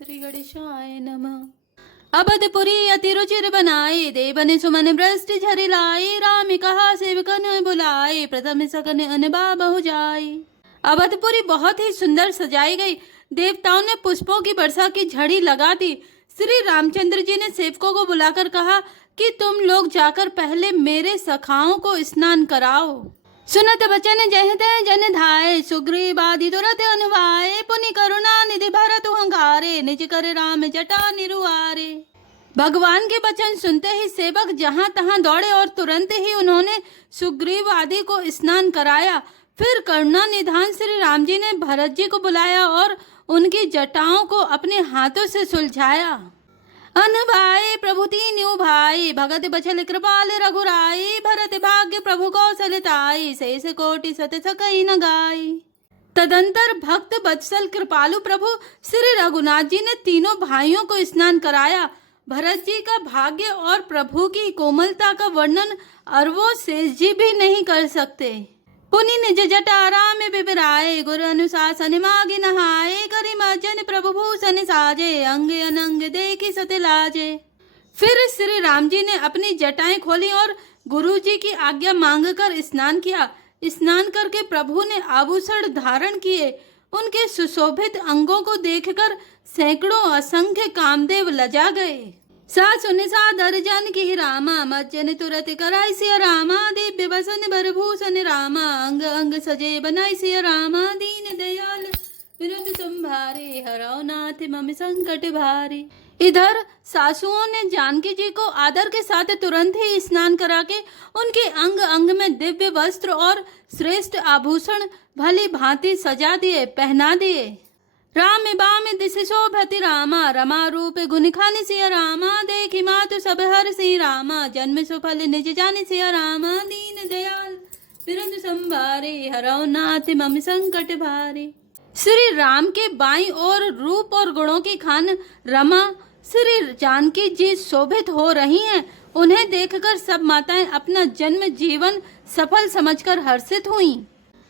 श्री गणेशाय नमः। अवधपुरी अति रुचिर बनाए, देवन सुमन वृष्टि झरि लाए, राम कहा सेवकन बुलाए, प्रथम सकन अनबा बहु जाए। अवधपुरी बहुत ही सुंदर सजाई गई। देवताओं ने पुष्पों की वर्षा की झड़ी लगा दी। श्री रामचंद्र जी ने सेवकों को बुलाकर कहा कि तुम लोग जाकर पहले मेरे सखाओं को स्नान कराओ। सुनत बचन जहते जन धाये, सुग्रीव आदि तुरत अनुवाये, पुनि करुणा निधि भरत हंगारे, निज कर राम जटा निरुआरे। भगवान के वचन सुनते ही सेवक जहां तहां दौड़े और तुरंत ही उन्होंने सुग्रीव आदि को स्नान कराया। फिर करुणा निधान श्री राम जी ने भरत जी को बुलाया और उनकी जटाओं को अपने हाथों से सुलझाया। अनभाए प्रभु तीन्यू भाई, भगत बछल कृपाल रघुराई, भरत भाग्य प्रभु कौशलताई, शेष कोटि सत सकई न गाई। तदंतर भक्त बत्सल कृपालु प्रभु श्री रघुनाथ जी ने तीनों भाइयों को स्नान कराया। भरत जी का भाग्य और प्रभु की कोमलता का वर्णन अरवो शेष जी भी नहीं कर सकते। पुनि निज जटारा में बिबराए, गुरु अनुशासन मागी नहाए, करि मज्जन प्रभु भूषण साजे, अंग अनंग देखी सत लाजे। फिर श्री राम जी ने अपनी जटाएं खोली और गुरु जी की आज्ञा मांगकर स्नान किया। स्नान करके प्रभु ने आभूषण धारण किए। उनके सुशोभित अंगों को देखकर सैकड़ों असंख्य कामदेव लजा गए। सासुन सादर जन की रामा, मज्जन तुरत कराई सिया रामा, दिव्य बसन भरभूषण रामा, अंग अंग सजे बनाई सिया रामा, दीन दयाल विरुद्ध संभारे, हरौ नाथ मम संकट भारे। इधर सासुओं ने जानकी जी को आदर के साथ तुरंत ही स्नान करा के उनके अंग अंग में दिव्य वस्त्र और श्रेष्ठ आभूषण भली भांति सजा दिए, पहना दिए। राम बाम दिशि शोभति रामा, रमा रूप गुण खानि सिया रामा, देखी मातु सब हर सी रामा, जन्म सुफल निज जानि सिया रामा, दीन दयाल विरुद्ध संभारे, हरौ नाथ मम संकट भारे। श्री राम के बाईं ओर रूप और गुणों की खान रमा श्री जानकी जी शोभित हो रही हैं। उन्हें देखकर सब माताएं अपना जन्म जीवन सफल समझकर हर्षित हुईं।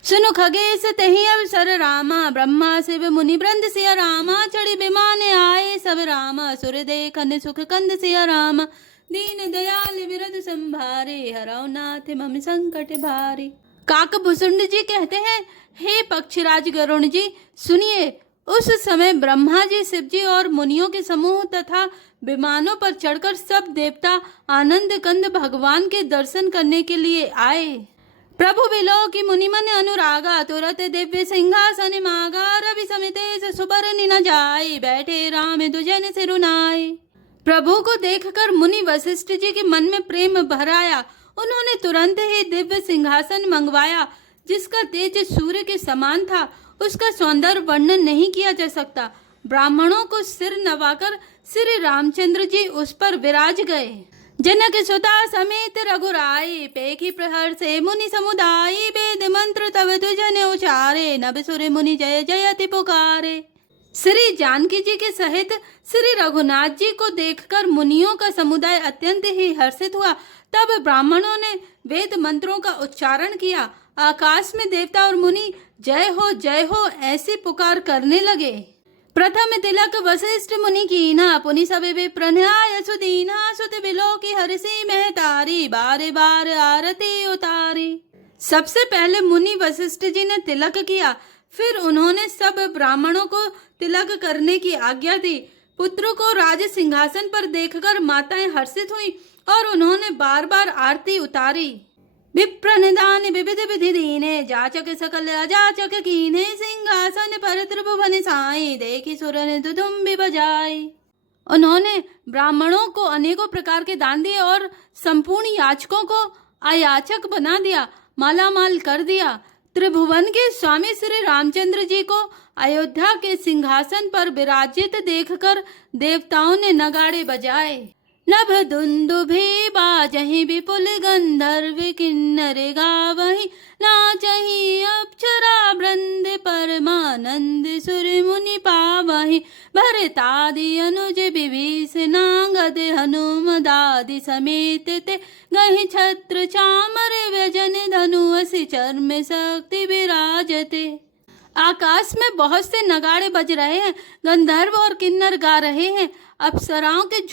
सुनु खगेश तहि अवसर रामा, ब्रह्मा शिव मुनि वृंद सिया रामा, चढ़ी विमान आए सब रामा, सुर देखन सुख कंद सिया रामा, दीन दयाल विरद संभारे, हरौ नाथ मम संकट भारे। काकभूषुंड जी कहते हैं, हे पक्षीराज गरुण जी सुनिए। उस समय ब्रह्मा जी, शिव जी और मुनियों के समूह तथा विमानों पर चढ़कर सब देवता आनंद कंद भगवान के दर्शन करने के लिए आए। प्रभु बिलो की मुनि मन अनुरागा, तुरत दिव्य सिंहासन मागा, रवि समिते सुबरनि न जाए, बैठे राम दुजन सिरुनाए। प्रभु को देखकर मुनि वशिष्ठ जी के मन में प्रेम भर आया। उन्होंने तुरंत ही दिव्य सिंहासन मंगवाया, जिसका तेज सूर्य के समान था। उसका सौंदर्य वर्णन नहीं किया जा सकता। ब्राह्मणों को सिर नवाकर श्री रामचंद्र जी उस पर विराज गए। जनक सुता समेत रघुराई, पेखी प्रहर से मुनि समुदाय, वेद मंत्र तब तुझने उचारे, नभ सुर मुनि जय जयति पुकारे। श्री जानकी जी के सहित श्री रघुनाथ जी को देखकर मुनियों का समुदाय अत्यंत ही हर्षित हुआ। तब ब्राह्मणों ने वेद मंत्रों का उच्चारण किया। आकाश में देवता और मुनि जय हो ऐसी पुकार करने लगे। प्रथम तिलक वशिष्ठ मुनि कीना, पुनि सब विप्रन्याय सुदीना, सुत बिलो की हर्षि महतारी, बारे बार आरती उतारी। सबसे पहले मुनि वशिष्ठ जी ने तिलक किया। फिर उन्होंने सब ब्राह्मणों को तिलक करने की आज्ञा दी। पुत्र को राज सिंहासन पर देखकर माताएं हर्षित हुई और उन्होंने बार बार आरती उतारी। विप्रनिदान विविध विधि दीने, जाचक सकल अजाचक कीने, सिंहासन पर त्रिभुवन साई, देखी सुर ने दुदुम्बि बजाई। उन्होंने ब्राह्मणों को अनेकों प्रकार के दान दिए और संपूर्ण याचकों को अयाचक बना दिया, मालामाल कर दिया। त्रिभुवन के स्वामी श्री रामचंद्र जी को अयोध्या के सिंहासन पर विराजित देखकर देवताओं ने नगाड़े बजाए। नभ दुंदुभि बाजहि, विपुल गंधर्व किन्नर गावहि, नाचहि अप्सरा वृंद परमानंद, सुर मुनि पावहि, भरतादि अनुज विभीषणांगद, हनुमदादि समेत ते गहि छत्र चामर व्यजन, धनु असि चर्म शक्ति विराजते। आकाश में बहुत से नगाड़े बज रहे हैं, गंधर्व और किन्नर गा रहे हैं, अप्सराओं के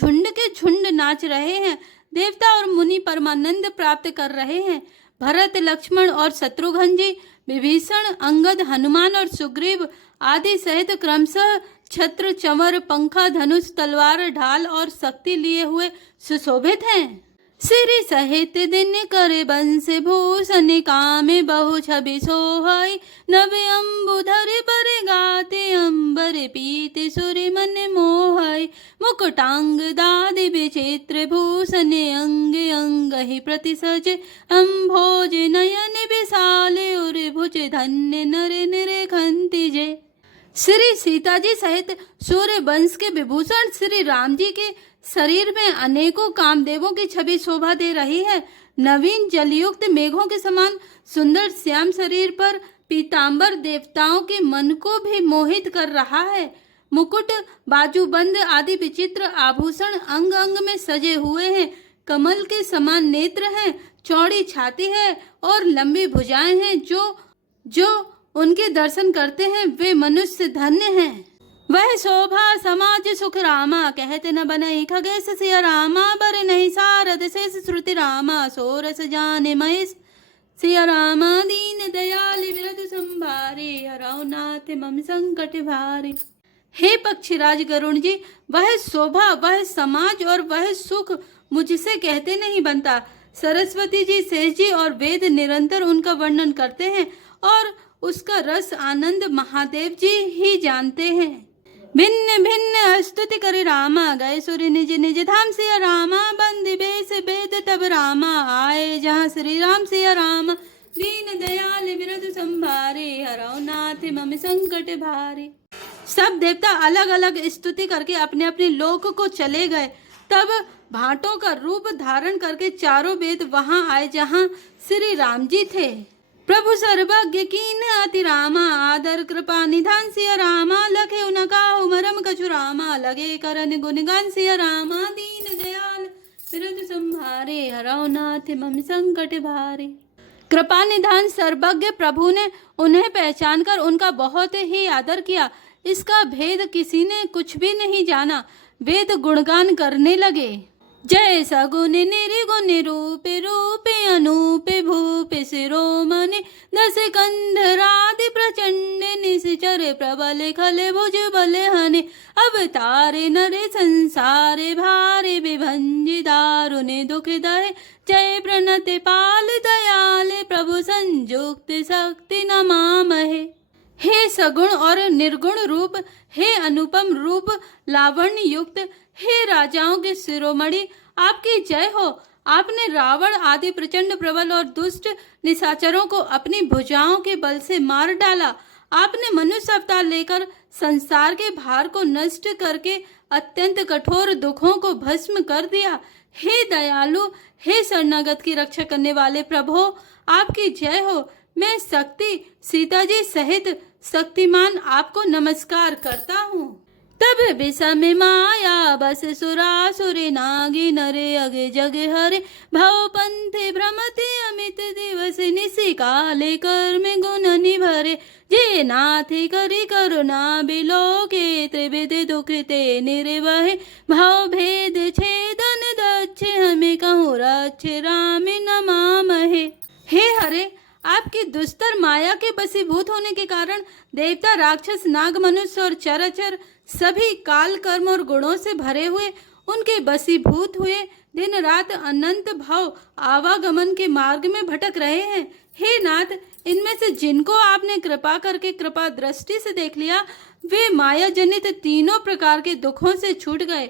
झुंड नाच रहे हैं, देवता और मुनि परमानंद प्राप्त कर रहे हैं। भरत, लक्ष्मण और शत्रुघ्न जी, विभीषण, अंगद, हनुमान और सुग्रीव आदि सहित क्रमशः छत्र, चंवर, पंखा, धनुष, तलवार, ढाल और शक्ति लिए हुए सुशोभित हैं। सिरि सहित दिन करे बंस भूषण, कामे बहु छवि सोहाई, नवे अम्बुधर बर गाते, अंबर पीते सुर मन मोहाई, मुकुटांग दादि विचित्र भूषण, अंग अंग ही प्रति सज, अम्भोज नयन विशाल, उर भुज धन्य नर निरेखंति जे। श्री सीता जी सहित सूर्य वंश के विभूषण श्री राम जी के शरीर में अनेकों कामदेवों की छवि शोभा दे रही है। नवीन जलयुक्त मेघों के समान सुंदर श्याम शरीर पर पीतांबर देवताओं के मन को भी मोहित कर रहा है। मुकुट, बाजूबंद आदि विचित्र आभूषण अंग अंग में सजे हुए हैं। कमल के समान नेत्र हैं, चौड़ी छाती है और लंबी भुजाएं हैं। जो उनके दर्शन करते हैं वे मनुष्य धन्य हैं। वह शोभा समाज सुख रामा, कहते न बनई खगेश सिया रामा, बर नहीं सारद शेष श्रुति रामा, सोरस जाने महेश सिया रामा, दीन दयाल विरधु संभारे, हरौ नाथ मम संकट भारे। हे पक्षीराज गरुण जी, वह शोभा, वह समाज और वह सुख मुझसे कहते नहीं बनता। सरस्वती जी, शेष जी और वेद निरंतर उनका वर्णन करते हैं और उसका रस आनंद महादेव जी ही जानते हैं। भिन्न भिन्न स्तुति करे रामा, गए सूर्य निज निज धाम सिया रामा, बंदी बेस वेद तब रामा, आए जहाँ श्री राम सिया रामा, दीन दयाल विरधु संभारे, हरौ नाथ मम संकट भारे। सब देवता अलग अलग स्तुति करके अपने अपने लोक को चले गए। तब भाटों का रूप धारण करके चारों वेद वहां आए जहां श्री राम जी थे। प्रभु सर्वज्ञ कीन अति रामा, आदर कृपा निधान सिया रामा, लखे न काहु मरम कछु रामा, लगे करन गुणगान सिया रामा, दीन दयाल विरधु संभारे, हरौ नाथ मम संकट भारे। कृपा निधान सर्वज्ञ प्रभु ने उन्हें पहचान कर उनका बहुत ही आदर किया। इसका भेद किसी ने कुछ भी नहीं जाना। वेद गुणगान करने लगे। जय सगुन निर्गुण रूप रूप अनूप भूप शिरोमणि, दस कंधरादि प्रचंड निश्चर प्रबल खल भुज बल हने, अवतारे नरे संसारे भारे विभंजि दारुण दुख दहे, जय प्रणत पाल दयाल प्रभु संयुक्त शक्ति नमामहे। हे सगुण और निर्गुण रूप, हे अनुपम रूप लावण्य युक्त, हे राजाओं के शिरोमणि, आपकी जय हो। आपने रावण आदि प्रचंड प्रबल और दुष्ट निशाचरों को अपनी भुजाओं के बल से मार डाला। आपने मनुष्य अवतार लेकर संसार के भार को नष्ट करके अत्यंत कठोर दुखों को भस्म कर दिया। हे दयालु, हे शरणागत की रक्षा करने वाले प्रभो, आपकी जय हो। मैं शक्ति सीता जी सहित शक्तिमान आपको नमस्कार करता हूँ। तब विषम माया बस सुरासुर नागी नरे अगे जग हरे, भव पंथे भ्रमते अमित दिवस निशि काले कर्म गुण निभरे, जे नाथ करि करुणा बिलोके त्रिविध दुखते निर्वहे, भव भेद छेदन दक्ष हमें कहूँ रक्ष राम नमामहे। हे हरे, आपकी दुस्तर माया के बसीभूत होने के कारण देवता, राक्षस, नाग, मनुष्य और चराचर सभी काल कर्म और गुणों से भरे हुए उनके बसीभूत हुए दिन रात अनंत भाव आवागमन के मार्ग में भटक रहे हैं। हे नाथ, इनमें से जिनको आपने कृपा करके कृपा दृष्टि से देख लिया, वे माया जनित तीनों प्रकार के दुखों से छूट गए।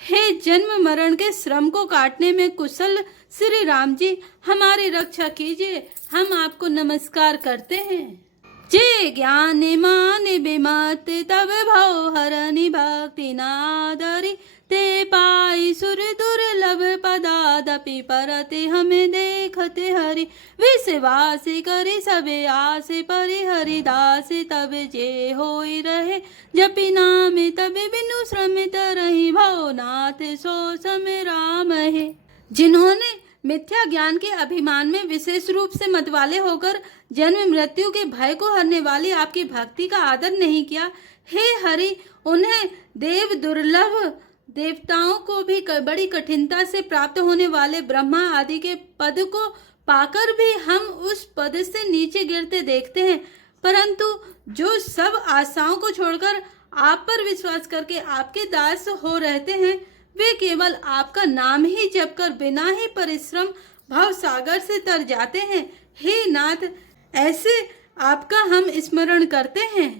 हे जन्म मरण के श्रम को काटने में कुशल श्री राम जी, हमारी रक्षा कीजिए। हम आपको नमस्कार करते हैं। जे ज्ञान मान बिमत तब भव हरनि भक्ति नादरी, ते पाई सुर दुर्लभ पदादपि परते हमें देखते हरि, विश्वास करि सबे आस परि हरिदास, तब जे होई रहे जपि नाम तब बिनु श्रमित रही, भवनाथ सो सम राम है। जिन्होंने मिथ्या ज्ञान के अभिमान में विशेष रूप से मतवाले होकर जन्म मृत्यु के भय को हरने वाली आपकी भक्ति का आदर नहीं किया। हे हरि, उन्हें देव दुर्लभ देवताओं को भी बड़ी कठिनता से प्राप्त होने वाले ब्रह्मा आदि के पद को पाकर भी हम उस पद से नीचे गिरते देखते हैं, परंतु जो सब आशाओं को छोड़कर आप पर विश्वास करके आपके दास हो रहते हैं, वे केवल आपका नाम ही जप कर बिना ही परिश्रम भव सागर से तर जाते हैं। हे नाथ, ऐसे आपका हम स्मरण करते हैं।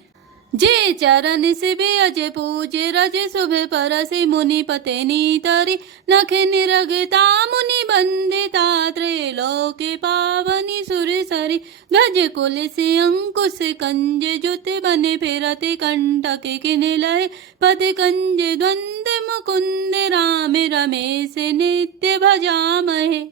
जे चरण से बे अजय पूजे रजे शुभ परसे मुनि पते नीतरी नखे निरगता मुनि बंदिता त्रैलोके पावनी सुर सरी गज कुल से अंकुश कंजे जुते बने फेरते कंटक किने लहे पति कंजे द्वंद मुकुंद राम रमेश नित्य भजामहे।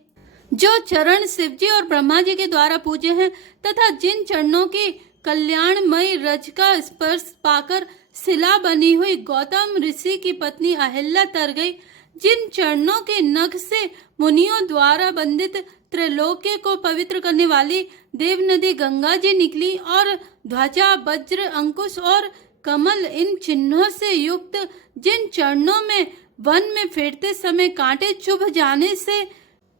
जो चरण शिवजी और ब्रह्मा जी के द्वारा पूजे हैं तथा जिन चरणों की कल्याणमयी रज का स्पर्श पाकर शिला बनी हुई गौतम ऋषि की पत्नी अहिल्या तर गई, जिन चरणों के नख से मुनियों द्वारा बंदित त्रैलोक्य को पवित्र करने वाली देव नदी गंगा जी निकली और ध्वजा वज्र अंकुश और कमल इन चिन्हों से युक्त जिन चरणों में वन में फिरते समय कांटे चुभ जाने से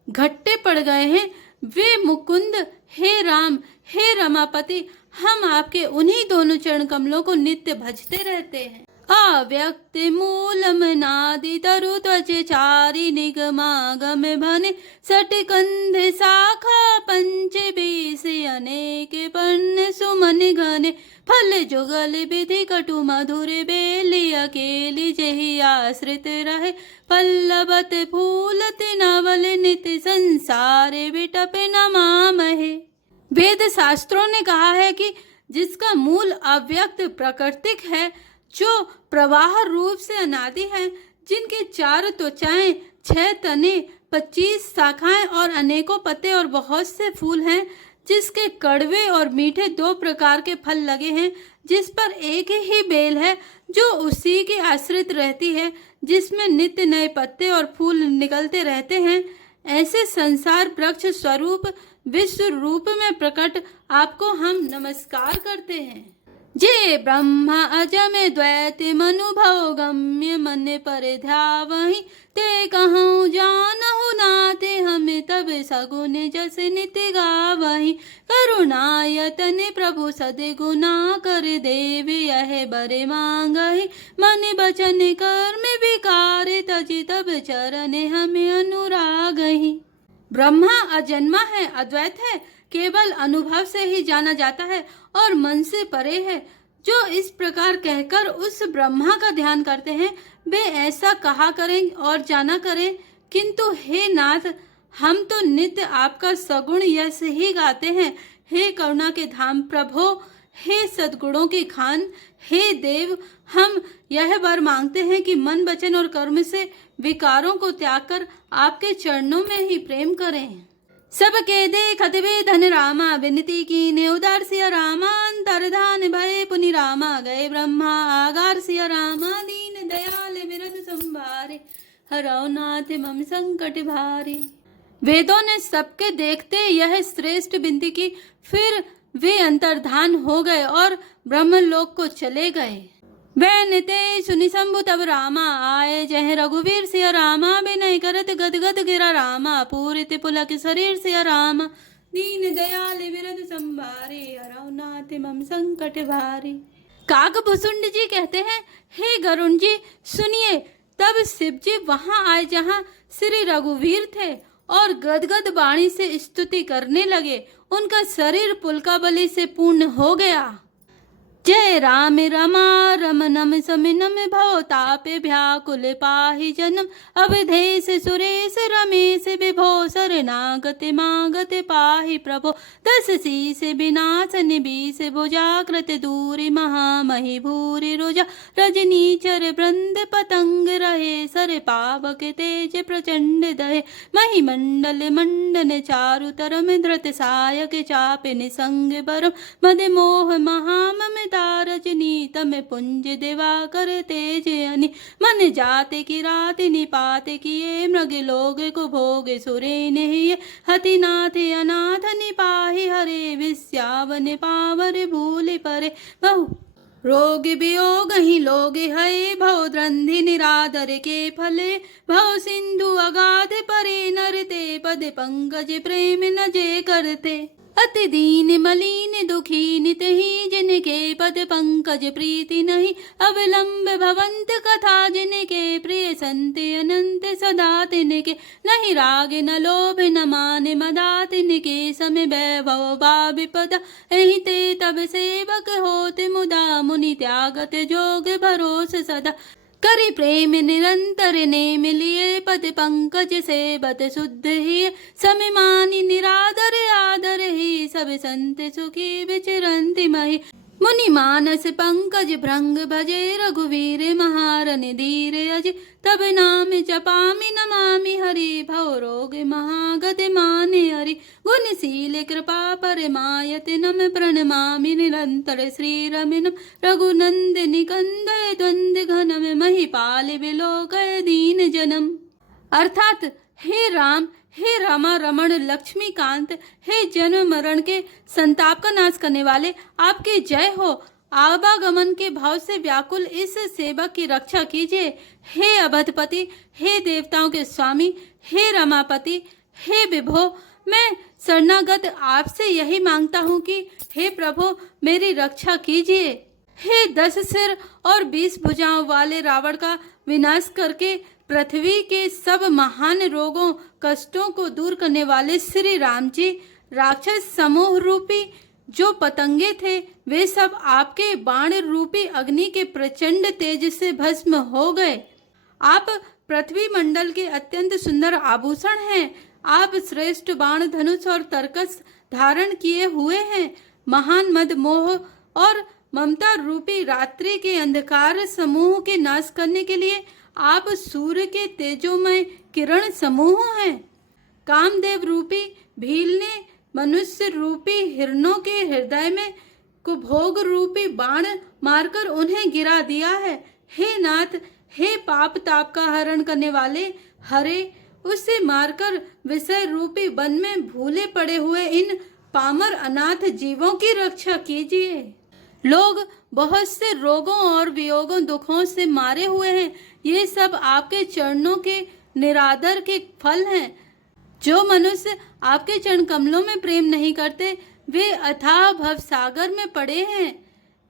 घट्टे पड़ गए हैं, वे मुकुंद हे राम हे रमापति, हम आपके उन्हीं दोनों चरण कमलों को नित्य भजते रहते हैं। अव्यक्त मूलम नादि तरु त्वच चारि निगमागम भने सट कंध शाखा पंच बीस अनेक पर्ण सुमन घने फल जुगल विधि कटु मधुर बेली अकेली जही आश्रित रहे पल्लवत फूलत नवल नित संसार विटप नमामहे। वेद शास्त्रों ने कहा है कि जिसका मूल अव्यक्त प्राकृतिक है, जो प्रवाह रूप से अनादि है, जिनके 4 त्वचाएं, 6 तने, 25 शाखाएं और अनेकों पत्ते और बहुत से फूल हैं, जिसके कड़वे और मीठे 2 प्रकार के फल लगे हैं, जिस पर एक ही बेल है जो उसी के आश्रित रहती है, जिसमें नित्य नए पत्ते और फूल निकलते रहते हैं, ऐसे संसार वृक्ष स्वरूप विश्व रूप में प्रकट आपको हम नमस्कार करते हैं। जे ब्रह्मा अजम द्वैत मनुभव गम्य मन पर ध्यावहि ते कहूँ जानहु नाते हमें तब सगुन जस नित्य गावहि करुणायतन प्रभु सद्गुना कर देव यह बरे मांगहि मन बचन कर्म विकार तजि तब चरण हमें अनुरागहि। ब्रह्मा अजन्मा है, अद्वैत है, केवल अनुभव से ही जाना जाता है और मन से परे है। जो इस प्रकार कहकर उस ब्रह्मा का ध्यान करते हैं, वे ऐसा कहा करें और जाना करें, किंतु हे नाथ, हम तो नित्य आपका सगुण यश ही गाते हैं। हे करुणा के धाम प्रभो, हे सद्गुणों की खान, हे देव, हम यह वर मांगते हैं कि मन वचन और कर्म से विकारों को त्याग कर आपके चरणों में ही प्रेम करें। सबके देखत वे धन रामा विनती की ने उदार सिया रामा अंतर्धान भय पुनि रामा गए ब्रह्मा आगार सिया रामा दीन दयाल विरद संभारे हरौ नाथ मम संकट भारे। वेदों ने सबके देखते यह श्रेष्ठ विनती की, फिर वे अंतर्धान हो गए और ब्रह्मलोक को चले गए। वैनते सुनि शंभु तब रामा आए जह रघुवीर सिया रामा विनय करत गदगद गिरा रामा पूरित पुलक शरीर सिया रामा दीन दयाल विरद संभारे हरौ नाथ मम संकट भारे। काकभुसुंड जी कहते हैं, हे गरुण जी सुनिए। तब शिव जी वहां आए जहां श्री रघुवीर थे और गदगद वाणी से स्तुति करने लगे। उनका शरीर पुलकावली से पूर्ण हो गया। जय राम रमा रमनम समिनम भव तापे व्याकुल पाहि जन्म अवधेश सुरेश रमेश विभो शरणागत मागत पाहि प्रभो दस शीस विनाशन बीस भुजाकृत दूरी महामहि भूरि रुजा रजनीचर वृंद पतंग रहे सर पावक तेज प्रचंड दहे महिमंडल मंडन चारु तरम धृत सायक चाप निसंग बरम मद मोह महामम रजनी तम पुंज देवा करते जयनि मन जाते की रात निपात किए मृग लोग को भोग सुरे नहीं हति नाथ अनाथ निपाहि हरे विश्यावन पावर भूल परे बहु रोग वियोग ही लोग है भव द्रंधि निरादर के फले भव सिंधु अगाध परे नरते पद पंकज प्रेम न जे करते अति दीन मलिन दुखी नित ही जिनके पद पंकज प्रीति नहीं अविलंब भवंत कथा जिनके प्रिय संत अनंत सदा तिनके नहीं राग न लोभ न मान मदा तिनके समय वैभव बा विपदा एहि ते तब सेवक होते मुदा मुनि त्यागत जोग भरोस सदा करि प्रेम निरंतर नेम लिए पद पंकज सेवत शुद्ध ही समय मानी निरादर आदर ही सब संत सुखी विचरंति महि मुनि मानस पंकज भृंग भजे रघुवीर महारन धीर अज तब नाम जपामि नमामि हरि भव रोग महागत माने हरि गुणशील कृपा परमायत नम प्रणमामि निरंतर श्री रमिनम रघुनंदिनी कंदय द्वंद घनम महिपाल बिलोकय दीन जनम। अर्थात हे राम, हे रमा रमण लक्ष्मीकांत, हे जन्म मरण के संताप का नाश करने वाले, आपकी जय हो। आवागमन के भाव से व्याकुल इस सेवक की रक्षा कीजिए। हे अवधपति, हे देवताओं के स्वामी, हे रमापति, हे विभो, मैं शरणागत आपसे यही मांगता हूँ कि हे प्रभु मेरी रक्षा कीजिए। हे 10 सिर और 20 भुजाओं वाले रावण का विनाश करके पृथ्वी के सब महान रोगों कष्टों को दूर करने वाले श्री राम जी, राक्षस समूह रूपी जो पतंगे थे वे सब आपके बाण रूपी अग्नि के प्रचंड तेज से भस्म हो गए। आप पृथ्वी मंडल के अत्यंत सुंदर आभूषण हैं। आप श्रेष्ठ बाण धनुष और तरकस धारण किए हुए हैं। महान मद मोह और ममता रूपी रात्रि के अंधकार समूह के नाश करने के लिए आप सूर्य के तेजोमय किरण समूह हैं। कामदेव रूपी भील ने मनुष्य रूपी हिरणों के हृदय में कुभोग रूपी बाण मारकर उन्हें गिरा दिया है। हे नाथ, हे पाप ताप का हरण करने वाले, हरे उसे मारकर विषय रूपी वन में भूले पड़े हुए इन पामर अनाथ जीवों की रक्षा कीजिए। लोग बहुत से रोगों और वियोगों दुखों से मारे हुए हैं। ये सब आपके चरणों के निरादर के फल हैं। जो मनुष्य आपके चरण कमलों में प्रेम नहीं करते वे अथाह भव सागर में पड़े हैं।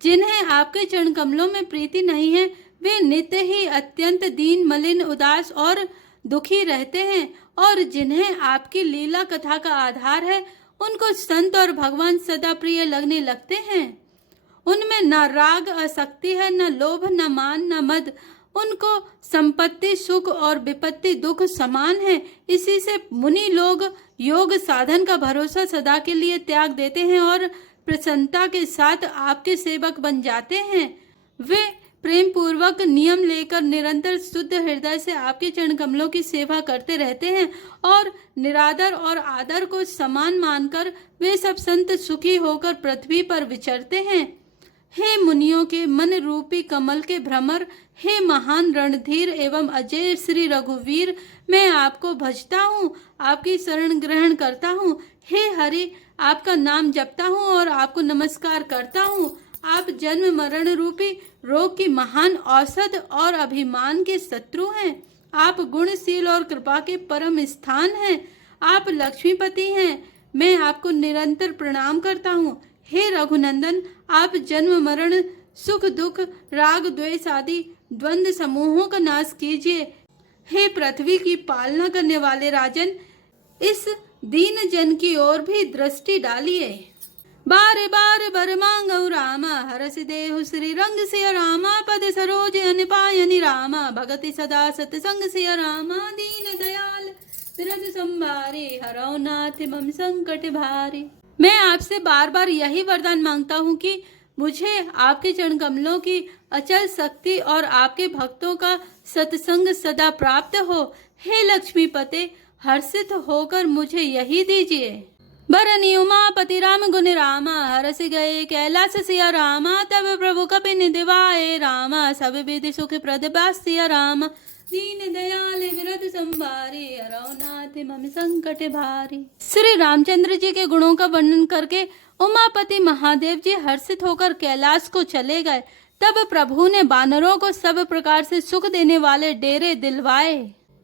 जिन्हें आपके चरण कमलों में प्रीति नहीं है वे नित्य ही अत्यंत दीन मलिन उदास और दुखी रहते हैं। और जिन्हें आपकी लीला कथा का आधार है उनको संत और भगवान सदा प्रिय लगने लगते हैं। उनमें न राग आसक्ति है, न लोभ, न मान, न मद। उनको संपत्ति सुख और विपत्ति दुख समान है। इसी से मुनि लोग योग साधन का भरोसा सदा के लिए त्याग देते हैं और प्रसन्नता के साथ आपके सेवक बन जाते हैं। वे प्रेम पूर्वक नियम लेकर निरंतर शुद्ध हृदय से आपके चरण कमलों की सेवा करते रहते हैं और निरादर और आदर को समान मानकर वे सब संत सुखी होकर पृथ्वी पर विचरते हैं। हे मुनियों के मन रूपी कमल के भ्रमर, हे महान रणधीर एवं अजय श्री रघुवीर, मैं आपको भजता हूँ, आपकी शरण ग्रहण करता हूँ। हे हरि, आपका नाम जपता हूँ और आपको नमस्कार करता हूँ। आप जन्म मरण रूपी रोग की महान औषध और अभिमान के शत्रु हैं। आप गुणशील और कृपा के परम स्थान हैं। आप लक्ष्मीपति हैं। मैं आपको निरंतर प्रणाम करता हूँ। हे रघुनंदन, आप जन्म मरण सुख दुख राग द्वेष आदि द्वंद समूहों का नाश कीजिए। हे पृथ्वी की पालना करने वाले राजन, इस दीन जन की ओर भी दृष्टि डालिए। बारे बार बर मांगऊ रामा, हरस देहु श्री रंग सिया रामा, पद सरोज अनिपायनि रामा, भगति सदा सतसंग सिया रामा, दीन दयाल बिरद संभारे, हरौ नाथ मम संकट भारे। मैं आपसे बार बार यही वरदान मांगता हूँ कि मुझे आपके चरण कमलों की अचल शक्ति और आपके भक्तों का सत्संग सदा प्राप्त हो। हे लक्ष्मीपते, हर्षित होकर मुझे यही दीजिए। भरनी उमापति राम गुण रामा, हरस गए कैलास सिया रामा। तब प्रभु कपि निधिवाए रामा, सब विधि सुख प्रद सिया रामा। दीन दयाल विरध संभारे, अरौनाथ मम संकट भारी। श्री रामचंद्र जी के गुणों का वर्णन करके उमापति महादेव जी हर्षित होकर कैलाश को चले गए। तब प्रभु ने वानरों को सब प्रकार से सुख देने वाले डेरे दिलवाए।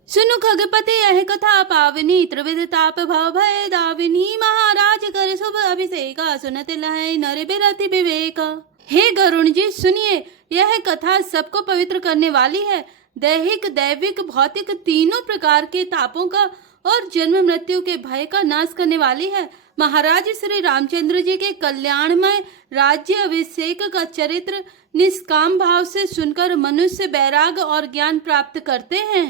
सुनु खगपति यह कथा पावनी, त्रिविध ताप भव भय दाविनी। महाराज कर शुभ अभिषेका, सुनत लहै नर बिरति विवेका। हे गरुण जी सुनिए, यह कथा सबको पवित्र करने वाली है। दैहिक दैविक भौतिक तीनों प्रकार के तापों का और जन्म मृत्यु के भय का नाश करने वाली है। महाराज श्री रामचंद्र जी के कल्याणमय राज्य अभिषेक का चरित्र निष्काम भाव से सुनकर मनुष्य वैराग और ज्ञान प्राप्त करते हैं।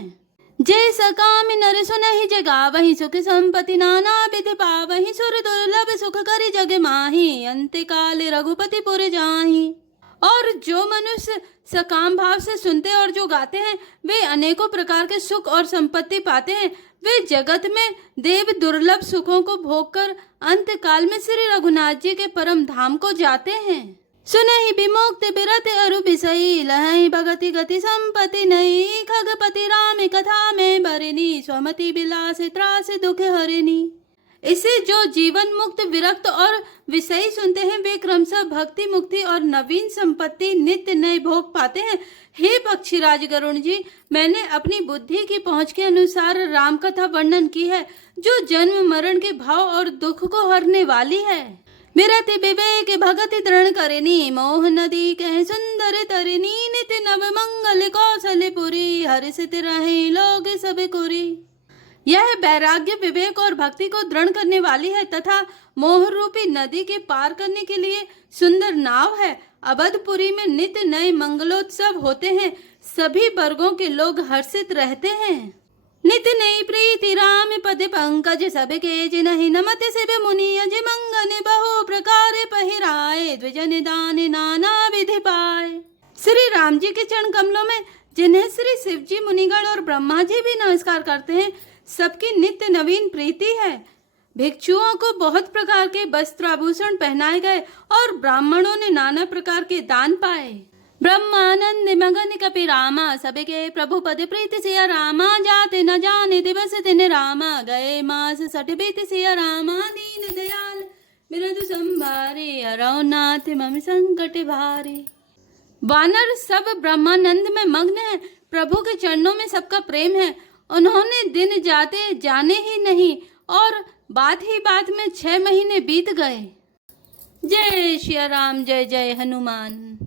जय सकाम नर सुनहि जगावहि, सुख संपत्ति नाना विधि पावहि। सुर दुर्लभ सुख करि जग माहि, अंत काल रघुपति पुर जाहि। और जो मनुष्य सकाम भाव से सुनते और जो गाते हैं, वे अनेकों प्रकार के सुख और संपत्ति पाते हैं। वे जगत में देव दुर्लभ सुखों को भोगकर अंत काल में श्री रघुनाथ जी के परम धाम को जाते हैं। सुनहि विमुक्त बिरत अरु बिसई, लहै भगति गति संपत्ति नई। खगपति राम कथा में बरनी, स्वमति बिलास त्रास दुख हरिनी। इसे जो जीवन मुक्त विरक्त और विषयी सुनते हैं, वे क्रमशः भक्ति मुक्ति और नवीन संपत्ति नित्य नए भोग पाते हैं। हे पक्षीराज गरुण जी, मैंने अपनी बुद्धि की पहुंच के अनुसार राम कथा वर्णन की है, जो जन्म मरण के भाव और दुख को हरने वाली है। विरति विवेक भगति दृढ़ करिनी, मोह नदी कह सुंदर तरिनी। नित्य नव मंगल कौशलपुरी, हर्षित रहे लोग सब कुरी। यह वैराग्य विवेक और भक्ति को दृढ़ करने वाली है तथा मोह रूपी नदी के पार करने के लिए सुंदर नाव है। अवधपुरी में नित्य नए मंगलोत्सव होते हैं, सभी वर्गों के लोग हर्षित रहते हैं। नित्य नई प्रीति राम पद पंकज, सबके जिनहि नमत शिव मुनि। अज मंगन बहु प्रकार पहिराए, द्विजन दान नाना विधि पाए। श्री राम जी के चरण कमलों में जिन्हें श्री शिव जी मुनिगण और ब्रह्मा जी भी नमस्कार करते हैं, सबकी नित्य नवीन प्रीति है। भिक्षुओं को बहुत प्रकार के वस्त्राभूषण पहनाए गए और ब्राह्मणों ने नाना प्रकार के दान पाए। ब्रह्मानंद मगन कपि रामा, सबके प्रभु पद प्रीति सिया रामा। जाते न जाने दिवस दिन रामा, गए मास सठ बीत सिया रामा। दीन दयाल बिरधु संभारे, अरौनाथ मम संकट भारे। वानर सब ब्रह्मानंद में मग्न है, प्रभु के चरणों में सबका प्रेम है। उन्होंने दिन जाते जाने ही नहीं और बात ही बात में 6 महीने बीत गए। जय श्री राम, जय जय हनुमान।